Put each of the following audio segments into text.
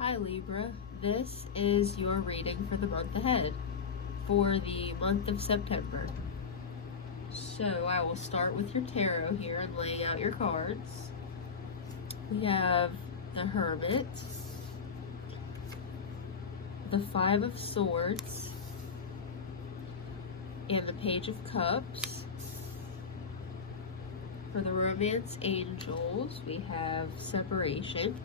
Hi Libra, this is your reading for the month ahead, for the month of September. So I will start with your tarot here and laying out your cards. We have the Hermit, the Five of Swords, and the Page of Cups. For the Romance Angels, we have Separation.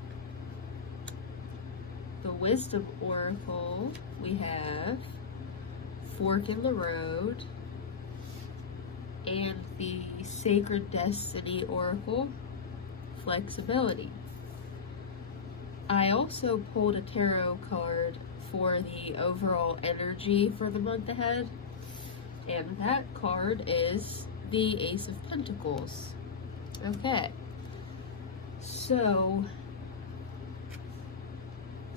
The Wisdom Oracle, we have Fork in the Road, and the Sacred Destiny Oracle, Flexibility. I also pulled a tarot card for the overall energy for the month ahead, and that card is the Ace of Pentacles. Okay, so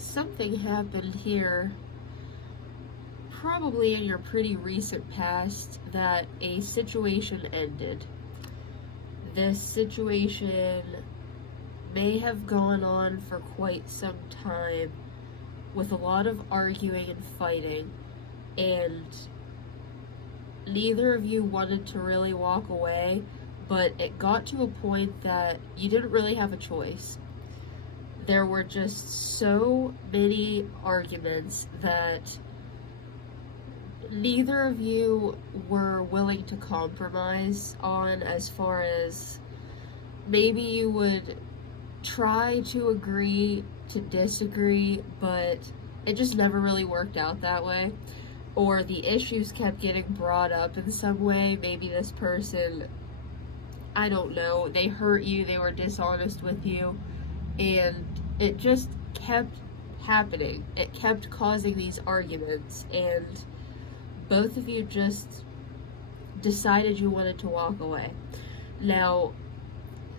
something happened here probably in your pretty recent past that a situation ended. This situation may have gone on for quite some time with a lot of arguing and fighting, and neither of you wanted to really walk away, but it got to a point that you didn't really have a choice. There were just so many arguments that neither of you were willing to compromise on, as far as maybe you would try to agree to disagree, but it just never really worked out that way. Or the issues kept getting brought up in some way. Maybe this person, I don't know, they hurt you, they were dishonest with you, and it just kept happening. It kept causing these arguments, and both of you just decided you wanted to walk away. Now,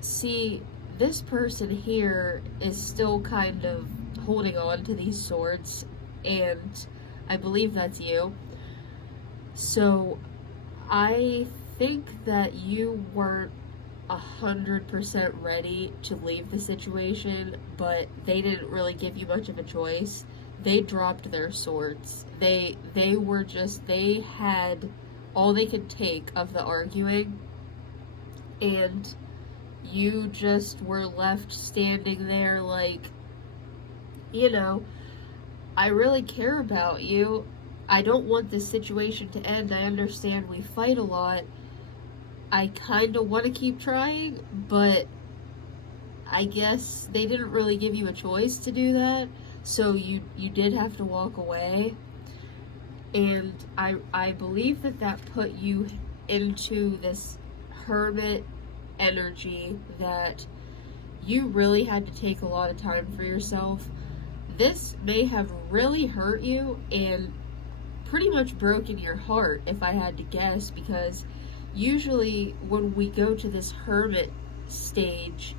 see, this person here is still kind of holding on to these swords, and I believe that's you. So I think that you weren't 100% ready to leave the situation, but they didn't really give you much of a choice. They dropped their swords. They had all they could take of the arguing, and you just were left standing there like, I really care about you. I don't want this situation to end. I understand we fight a lot. I kind of want to keep trying, but I guess they didn't really give you a choice to do that, so you did have to walk away. And I believe that put you into this hermit energy that you really had to take a lot of time for yourself. This may have really hurt you and pretty much broken your heart, if I had to guess, because usually when we go to this hermit stage,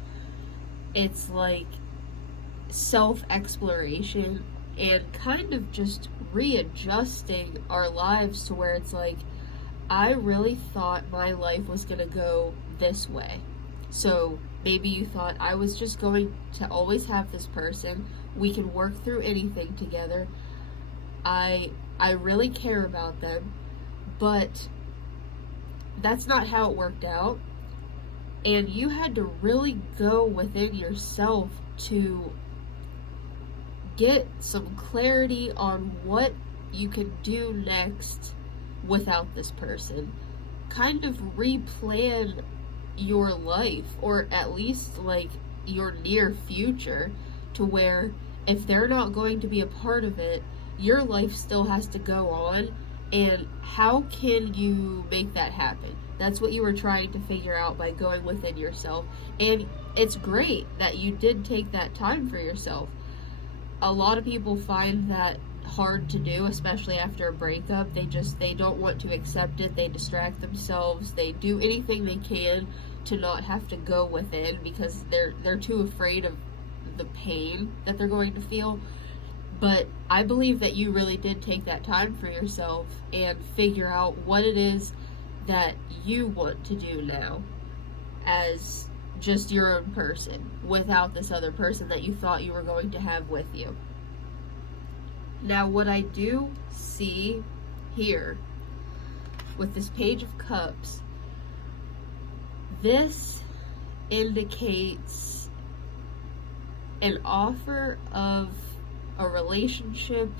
it's like self-exploration and kind of just readjusting our lives to where it's like, I really thought my life was going to go this way. So maybe you thought I was just going to always have this person. We can work through anything together. I really care about them, but that's not how it worked out. And you had to really go within yourself to get some clarity on what you can do next without this person. Kind of replan your life, or at least like your near future, to where if they're not going to be a part of it, your life still has to go on. And how can you make that happen? That's what you were trying to figure out by going within yourself. And it's great that you did take that time for yourself. A lot of people find that hard to do, especially after a breakup. They don't want to accept it. They distract themselves. They do anything they can to not have to go within because they're too afraid of the pain that they're going to feel. But I believe that you really did take that time for yourself and figure out what it is that you want to do now as just your own person without this other person that you thought you were going to have with you. Now, what I do see here with this Page of Cups, this indicates an offer of a relationship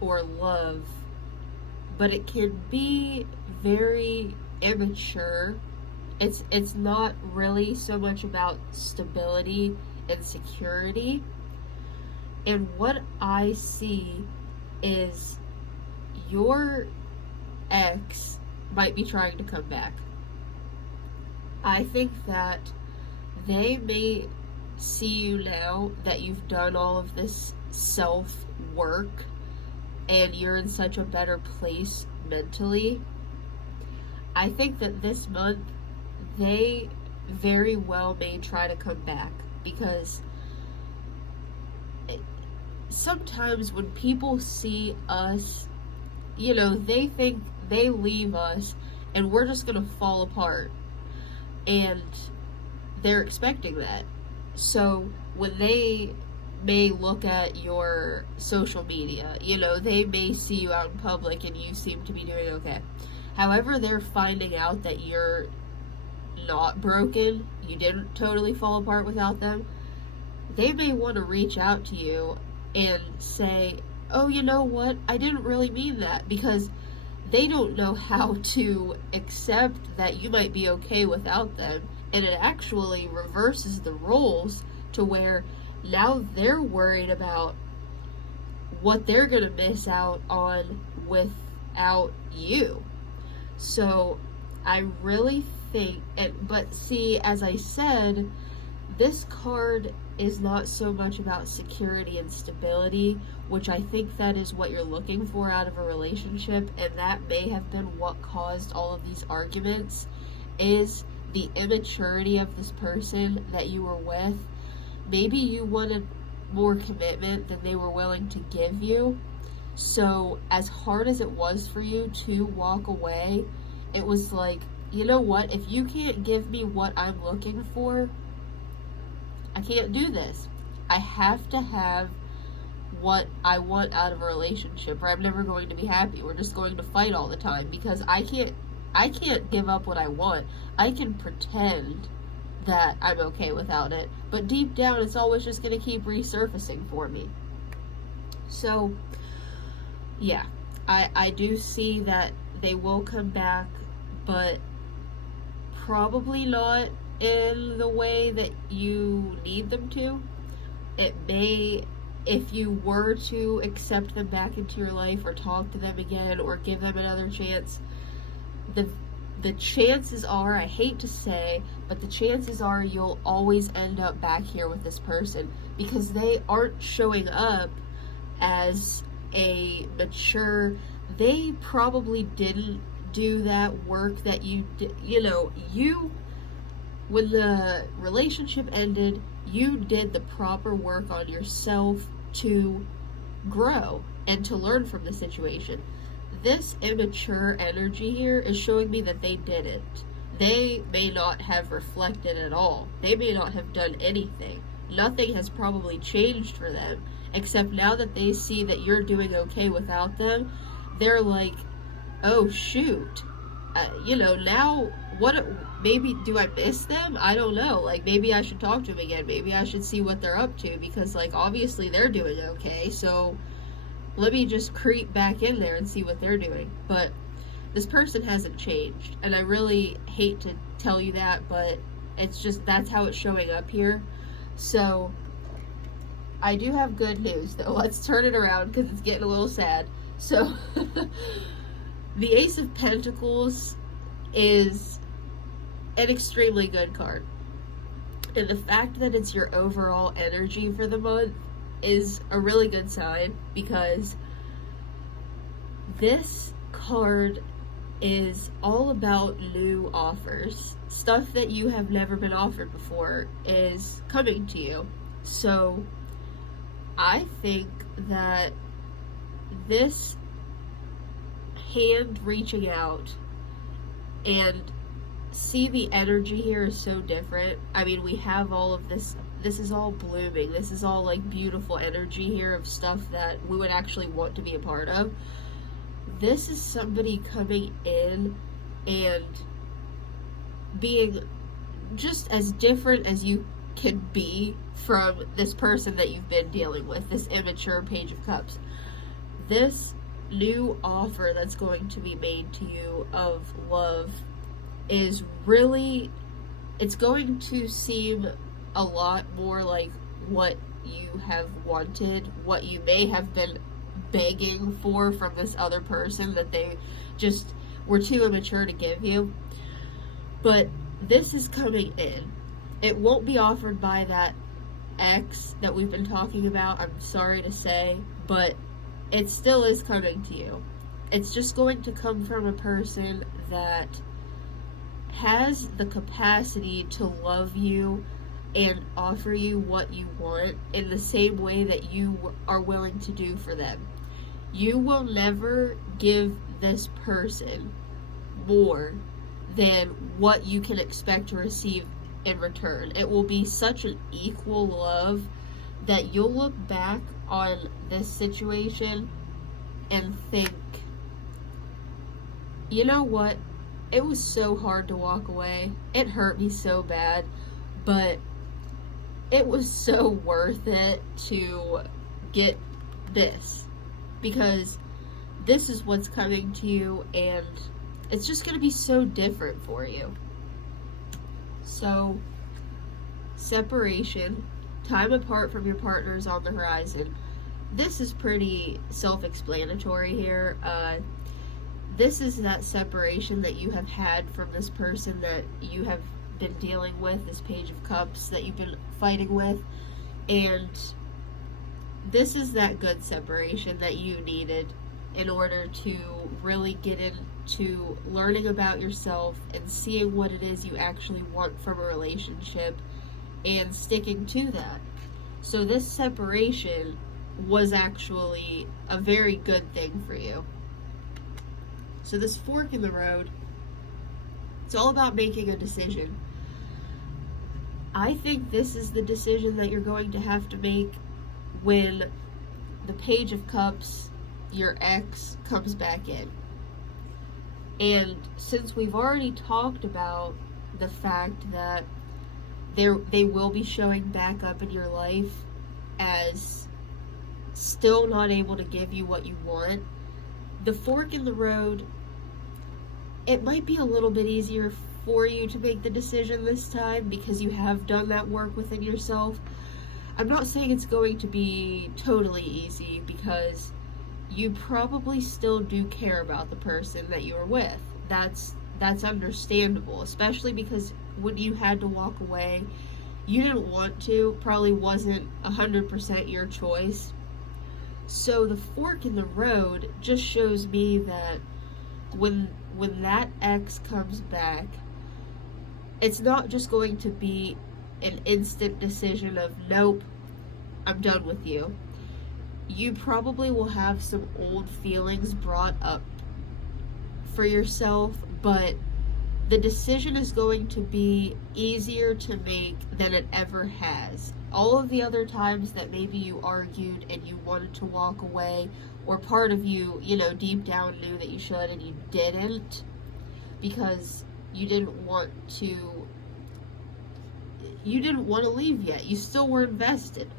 or love, but it can be very immature. It's not really so much about stability and security. And what I see is your ex might be trying to come back. I think that they may see you now that you've done all of this self-work and you're in such a better place mentally. I think that this month they very well may try to come back, because sometimes when people see us, they think they leave us and we're just gonna fall apart, and they're expecting that. So when they may look at your social media, they may see you out in public and you seem to be doing okay. However, they're finding out that you're not broken, you didn't totally fall apart without them, they may want to reach out to you and say, oh, you know what, I didn't really mean that, because they don't know how to accept that you might be okay without them, and it actually reverses the roles to where now they're worried about what they're going to miss out on without you. So I really think, but see, as I said, this card is not so much about security and stability, which I think that is what you're looking for out of a relationship, and that may have been what caused all of these arguments, is the immaturity of this person that you were with. Maybe you wanted more commitment than they were willing to give you. So as hard as it was for you to walk away, it was like, you know what, if you can't give me what I'm looking for, I can't do this. I have to have what I want out of a relationship, or I'm never going to be happy. We're just going to fight all the time, because I can't give up what I want. I can pretend that I'm okay without it, but deep down it's always just going to keep resurfacing for me. So yeah, I do see that they will come back, but probably not in the way that you need them to. It may, if you were to accept them back into your life or talk to them again or give them another chance, the chances are, I hate to say, but the chances are you'll always end up back here with this person, because they aren't showing up as a mature, they probably didn't do that work that you did. When the relationship ended, you did the proper work on yourself to grow and to learn from the situation. This immature energy here is showing me that they didn't. They may not have reflected at all. They may not have done anything. Nothing has probably changed for them, except now that they see that you're doing okay without them, they're like, oh shoot, now what, maybe do I miss them? I don't know, like maybe I should talk to them again, maybe I should see what they're up to, because like obviously they're doing okay, so let me just creep back in there and see what they're doing. But this person hasn't changed, and I really hate to tell you that, but it's just, that's how it's showing up here. So I do have good news though. Let's turn it around, because it's getting a little sad. So the Ace of Pentacles is an extremely good card, and the fact that it's your overall energy for the month is a really good sign, because this card is all about new offers. Stuff that you have never been offered before is coming to you. So I think that this hand reaching out and see, the energy here is so different. I mean, we have all of this. This is all blooming. This is all like beautiful energy here of stuff that we would actually want to be a part of. This is somebody coming in and being just as different as you can be from this person that you've been dealing with, this immature Page of Cups. This new offer that's going to be made to you of love is really, it's going to seem a lot more like what you have wanted, what you may have been begging for from this other person that they just were too immature to give you. But this is coming in. It won't be offered by that ex that we've been talking about, I'm sorry to say, but it still is coming to you. It's just going to come from a person that has the capacity to love you and offer you what you want in the same way that you are willing to do for them. You will never give this person more than what you can expect to receive in return. It will be such an equal love that you'll look back on this situation and think, you know what? It was so hard to walk away. It hurt me so bad, but it was so worth it to get this, because this is what's coming to you, and it's just going to be so different for you. So, separation, time apart from your partners on the horizon. This is pretty self-explanatory here. This is that separation that you have had from this person that you have been dealing with, this Page of Cups that you've been fighting with, and this is that good separation that you needed in order to really get into learning about yourself and seeing what it is you actually want from a relationship and sticking to that. So this separation was actually a very good thing for you. So this fork in the road, it's all about making a decision. I think this is the decision that you're going to have to make when the Page of Cups, your ex, comes back in. And since we've already talked about the fact that they will be showing back up in your life as still not able to give you what you want, the fork in the road, it might be a little bit easier for you to make the decision this time because you have done that work within yourself. I'm not saying it's going to be totally easy, because you probably still do care about the person that you are with. That's understandable, especially because when you had to walk away, you didn't want to, probably wasn't 100% your choice. So the fork in the road just shows me that when that ex comes back, it's not just going to be an instant decision of, nope, I'm done with you. You probably will have some old feelings brought up for yourself, but the decision is going to be easier to make than it ever has. All of the other times that maybe you argued and you wanted to walk away, or part of you, deep down knew that you should and you didn't, because you didn't want to leave yet. You still were invested.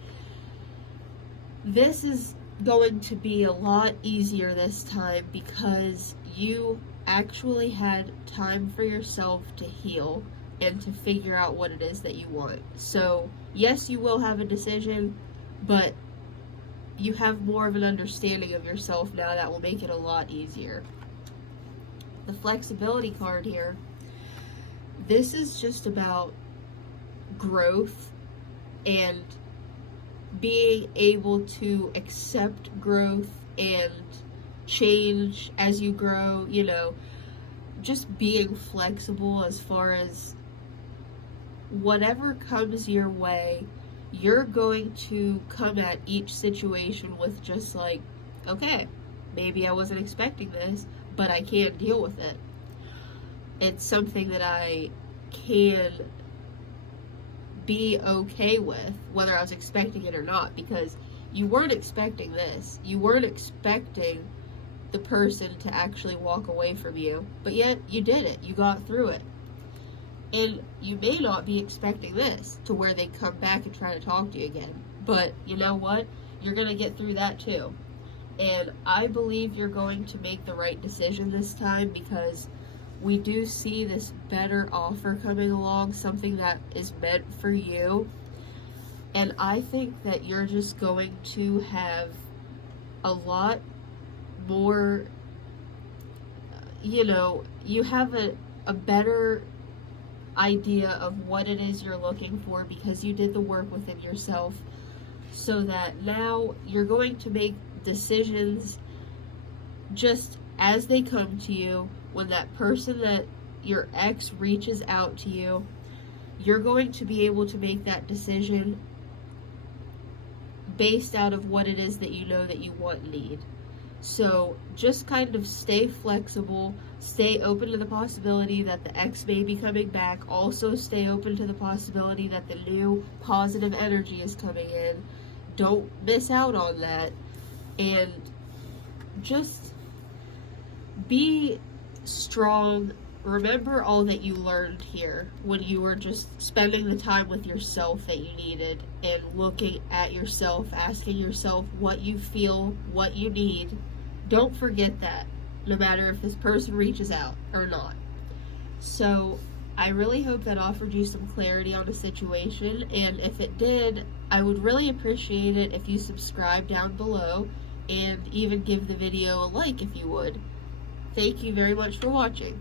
This is going to be a lot easier this time because you actually had time for yourself to heal and to figure out what it is that you want. So, yes, you will have a decision, but you have more of an understanding of yourself now that will make it a lot easier. The flexibility card here, this is just about growth and being able to accept growth and change as you grow, just being flexible as far as whatever comes your way, you're going to come at each situation with just like, okay, maybe I wasn't expecting this, but I can deal with it. it's something that I can be okay with, whether I was expecting it or not, because you weren't expecting this. You weren't expecting the person to actually walk away from you, but yet you did it. You got through it. And you may not be expecting this, to where they come back and try to talk to you again. But you know what? You're going to get through that too. And I believe you're going to make the right decision this time, because we do see this better offer coming along, something that is meant for you. And I think that you're just going to have a lot more, you have a better idea of what it is you're looking for, because you did the work within yourself, so that now you're going to make decisions just as they come to you. When that person, that your ex, reaches out to you, you're going to be able to make that decision based out of what it is that you know that you want and need. So just kind of stay flexible, stay open to the possibility that the ex may be coming back. Also stay open to the possibility that the new positive energy is coming in. Don't miss out on that. And just be strong. Remember all that you learned here when you were just spending the time with yourself that you needed, and looking at yourself, asking yourself what you feel, what you need. Don't forget that, no matter if this person reaches out or not. So I really hope that offered you some clarity on the situation, and if it did, I would really appreciate it if you subscribe down below, and even give the video a like if you would. Thank you very much for watching.